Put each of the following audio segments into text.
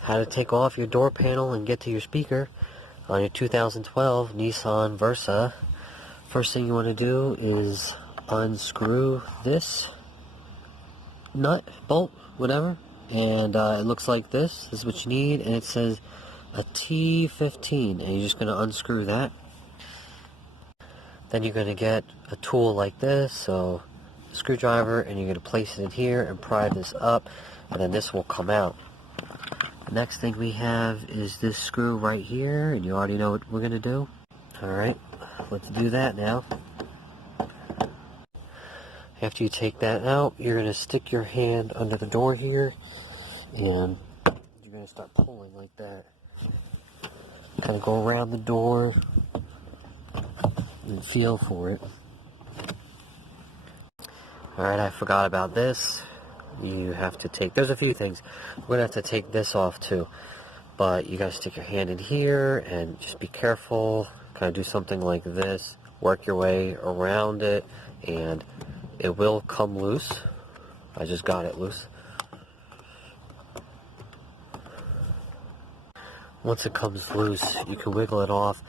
How to take off your door panel and get to your speaker on your 2012 Nissan Versa. First thing you want to do is unscrew this nut, bolt, whatever, and it looks like this. This is what you need, and it says a T15, and you're just going to unscrew that. Then you're going to get a tool like this, so a screwdriver, and you're going to place it in here and pry this up, and then this will come out. The next thing we have is this screw right here, and you already know what we're going to do. Alright, let's do that now. After you take that out, you're going to stick your hand under the door here, and you're going to start pulling like that. Kind of go around the door and feel for it. Alright, I forgot about this. You have to take, there's a few things. We're going to have to take this off too. But you guys stick your hand in here and just be careful. Kind of do something like this. Work your way around it and it will come loose. I just got it loose. Once it comes loose, you can wiggle it off.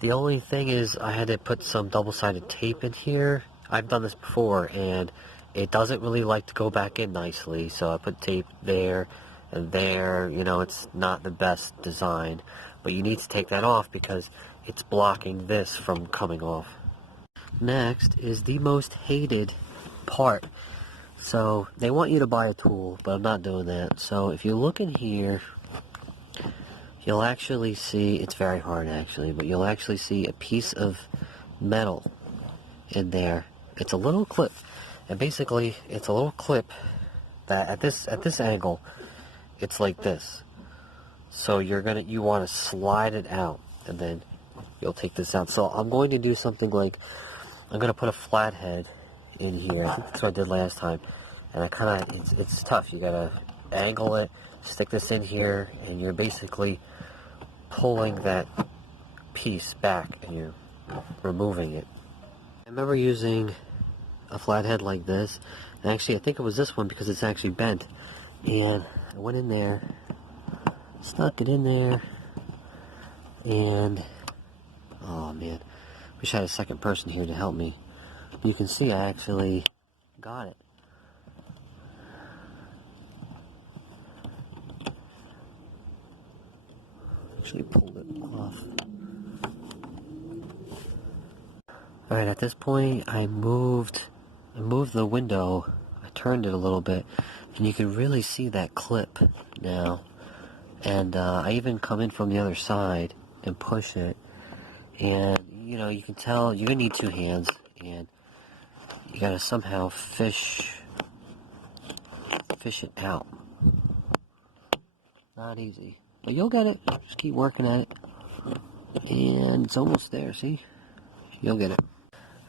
The only thing is I had to put some double-sided tape in here. I've done this before and it doesn't really like to go back in nicely, so I put tape there and there. You know, it's not the best design, but you need to take that off because it's blocking this from coming off. Next is the most hated part. So they want you to buy a tool, but I'm not doing that. So if you look in here, you'll actually see, it's very hard actually, but you'll actually see a piece of metal in there. It's a little clip. And basically, it's a little clip that at this angle, it's like this. So you want to slide it out, and then you'll take this out. So I'm going to do something like, I'm going to put a flathead in here. I think that's what I did last time. And it's tough. You got to angle it, stick this in here, and you're basically pulling that piece back, and you're removing it. I remember using a flathead like this, and actually I think it was this one because it's actually bent, and I went in there, stuck it in there, and oh man, wish I had a second person here to help me. You can see I actually got it. Actually pulled it off. Alright, at this point I moved the window. I turned it a little bit, and you can really see that clip now. And I even come in from the other side and push it, and you know, you can tell you're gonna need two hands, and you gotta somehow fish it out. Not easy, but you'll get it. Just keep working at it, and it's almost there. See, you'll get it.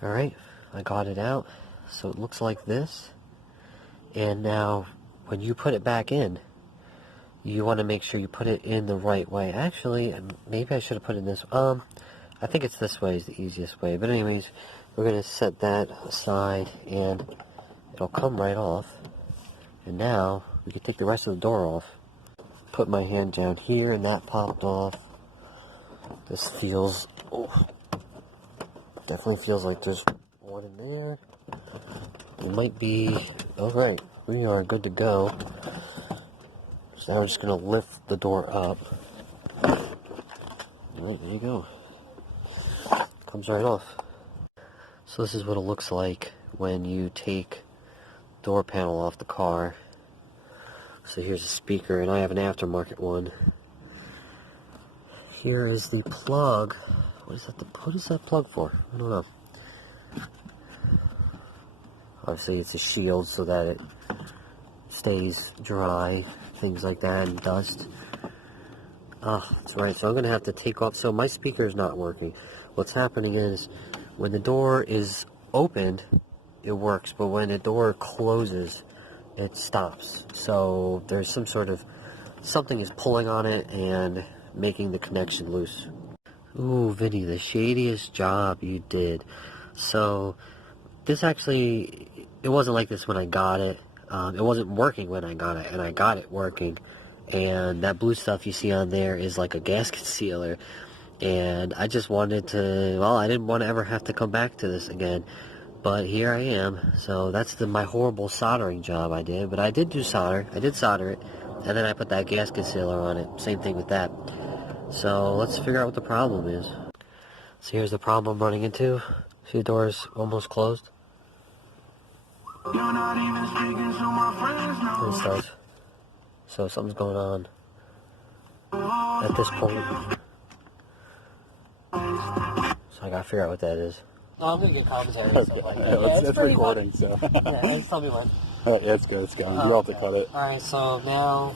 Alright, I got it out. So it looks like this, and now when you put it back in, you want to make sure you put it in the right way. Actually, maybe I should have put it in this. I think it's this way is the easiest way. But anyways, we're going to set that aside, and it'll come right off. And now we can take the rest of the door off. Put my hand down here, and that popped off. This feels, definitely feels like there's one in there. It might be, alright, we are good to go. So now I'm just going to lift the door up. Alright, there you go. Comes right off. So this is what it looks like when you take the door panel off the car. So here's a speaker, and I have an aftermarket one. Here is the plug. What is that plug for? I don't know. Obviously it's a shield so that it stays dry, things like that, and dust. That's right, so I'm going to have to take off, so my speaker is not working. What's happening is, when the door is opened, it works, but when the door closes, it stops. So there's some sort of, something is pulling on it and making the connection loose. Ooh, Vinny, the shadiest job you did. So, this actually, it wasn't like this when I got it. It wasn't working when I got it, and I got it working. and that blue stuff you see on there is like a gasket sealer. And I just wanted to, well, I didn't want to ever have to come back to this again, but here I am. So that's my horrible soldering job I did, but I did do solder. I did solder it, and then I put that gasket sealer on it. Same thing with that. So let's figure out what the problem is. So here's the problem I'm running into. See, the door's almost closed. You're not even speaking, so my friends know. It starts. So something's going on at this point. So I gotta figure out what that is. No, I'm gonna get commentary and stuff like that. Yeah, it's recording, so. Yeah, just tell me when. Yeah, it's good, it's going. You'll have to cut it. Alright, so now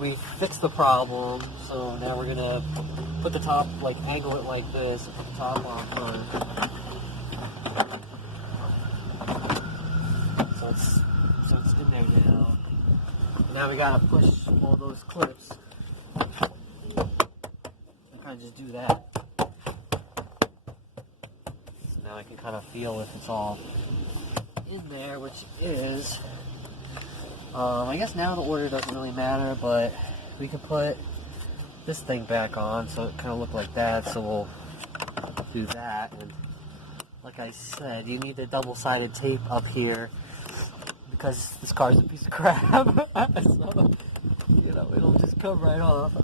we fixed the problem. So now we're gonna put the top, like, angle it like this, and put the top on front. So it's in there now. Now we gotta push all those clips. And kind of just do that. So now I can kind of feel if it's all in there, which it is. I guess now the order doesn't really matter, but we can put this thing back on so it kind of look like that. So we'll do that. And like I said, you need the double-sided tape up here, because this car's a piece of crap. So, you know, it'll just come right off.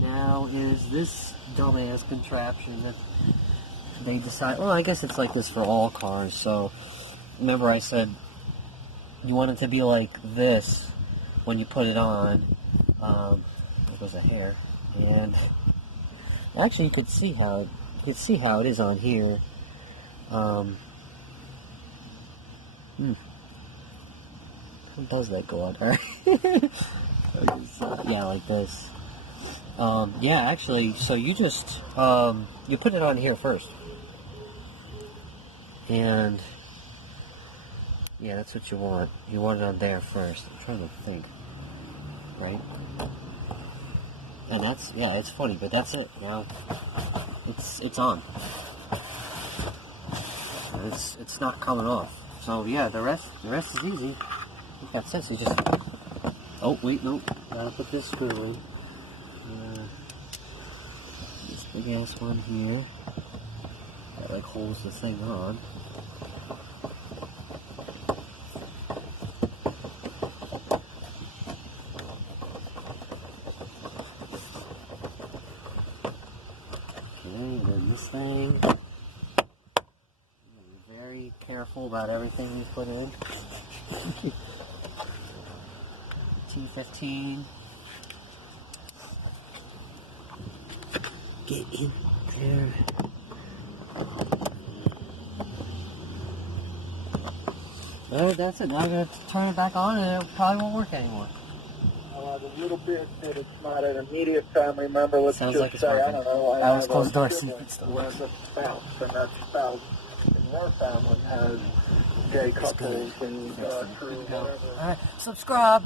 Now is this dumbass contraption that they decide, well, I guess it's like this for all cars. So remember I said you want it to be like this when you put it on. There goes a hair. And actually you could see how it is on here. How does that go on? Yeah, like this. Yeah, actually, so you just, you put it on here first. And, yeah, that's what you want. You want it on there first. I'm trying to think. Right? And that's, yeah, it's funny, but that's it. Now, it's on. It's not coming off. So, yeah, the rest is easy. That's it. So just, oh, wait, nope. Gotta put this screw in. This big ass one here. That like holds the thing on. Okay, and then this thing. Be very careful about everything we put in. T15. Get in there. Alright, that's it. Now I'm going to turn it back on and it probably won't work anymore. The little bit that it's not an immediate family member, let's Sounds just like it's say, working. I don't know, I always close the door so you can still who has a spouse, and that spouse in your family has gay couples and true whatever. Alright, subscribe!